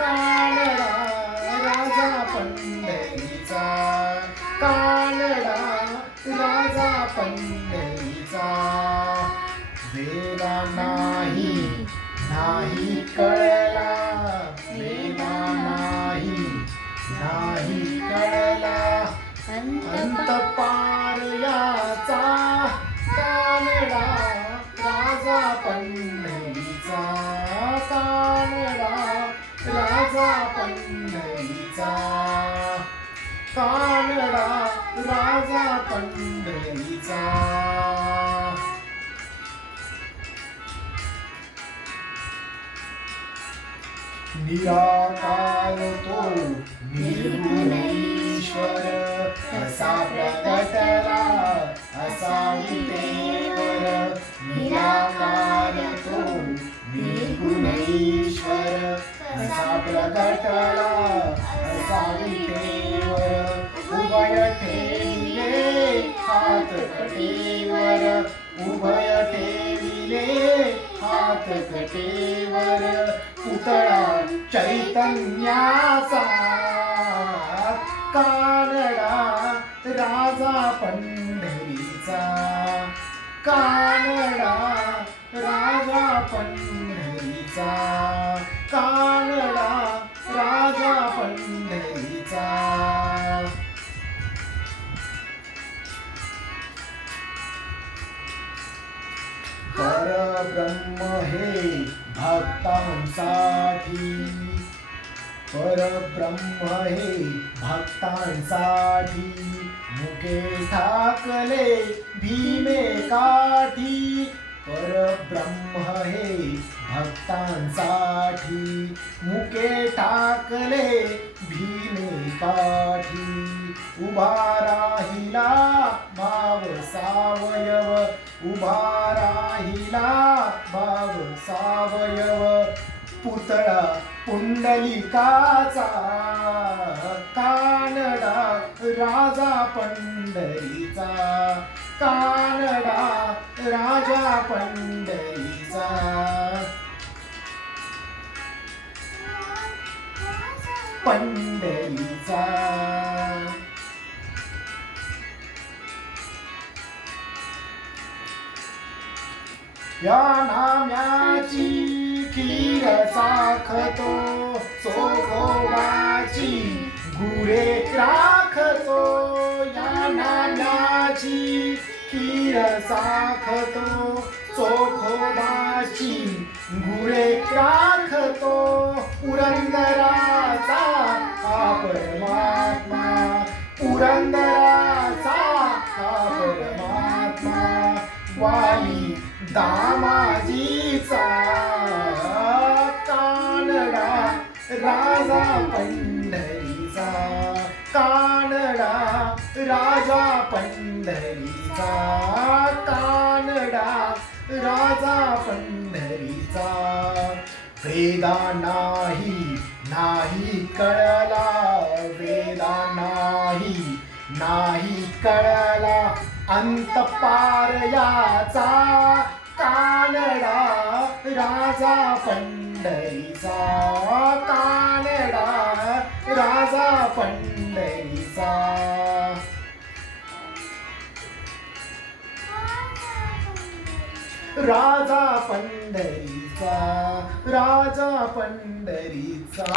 कानडा राजा पंढरीचा, कानडा राजा पंढरीचा. वेदा नाही नाही कळला, वेदा नाही नाही कळला, अंत पार याचा. कानडा राजा पंढरीचा, कानडा राजा पंढरीचा, कानडा राजा पंढरीचा. निराकार तो निर्गुण ईश्वर, असा प्रगटला असा विटेवर. निराकार तो निर्गुण ईश्वर, असा प्रगटला असा विटेवर. उभय ठेविले हात कटेवर, उभय ठेविले हात कटेवर. पुतळा चैतन्याचा, कानडा राजा पंढरीचा, कानडा राजा पंढरीचा, कानडा राजा पंढरीचा. परब्रह्म हे भक्तांसाठी, परब्रह्म हे भक्तांसाठी. मुके ठाकले भीमे काठी, परब्रह्म हे भक्तांसाठी. मुके ठाकले भीमे काठी. उभा राहिला भाव सावयव, उभा राहिला भाव सावयव. पुतळा पुंडलिकाचा, कानडा राजा पंढरीचा, कानडा राजा पंढरीचा. पंढरीचा. या नाम्याची खीर चाखतो, चोखोबाची गुरे राखतो. या नाम्याची खीर चाखतो, चोखोबाची गुरे राखतो. पुरंदराचा हा परमात्मा, पुरंदराचा हा परमात्मा. वाली दामाजीचा, कानडा राजा पंढरीचा, कानडा राजा पंढरीचा, कानडा राजा पंढरीचा. वेदा नाही नाही कळला, वेदा नाही नाही कळला, अंत पार याचा. कानडा राजा पंढरीचा, कानडा राजा पंढरीचा. राजा पंढरीचा, राजा पंढरीचा.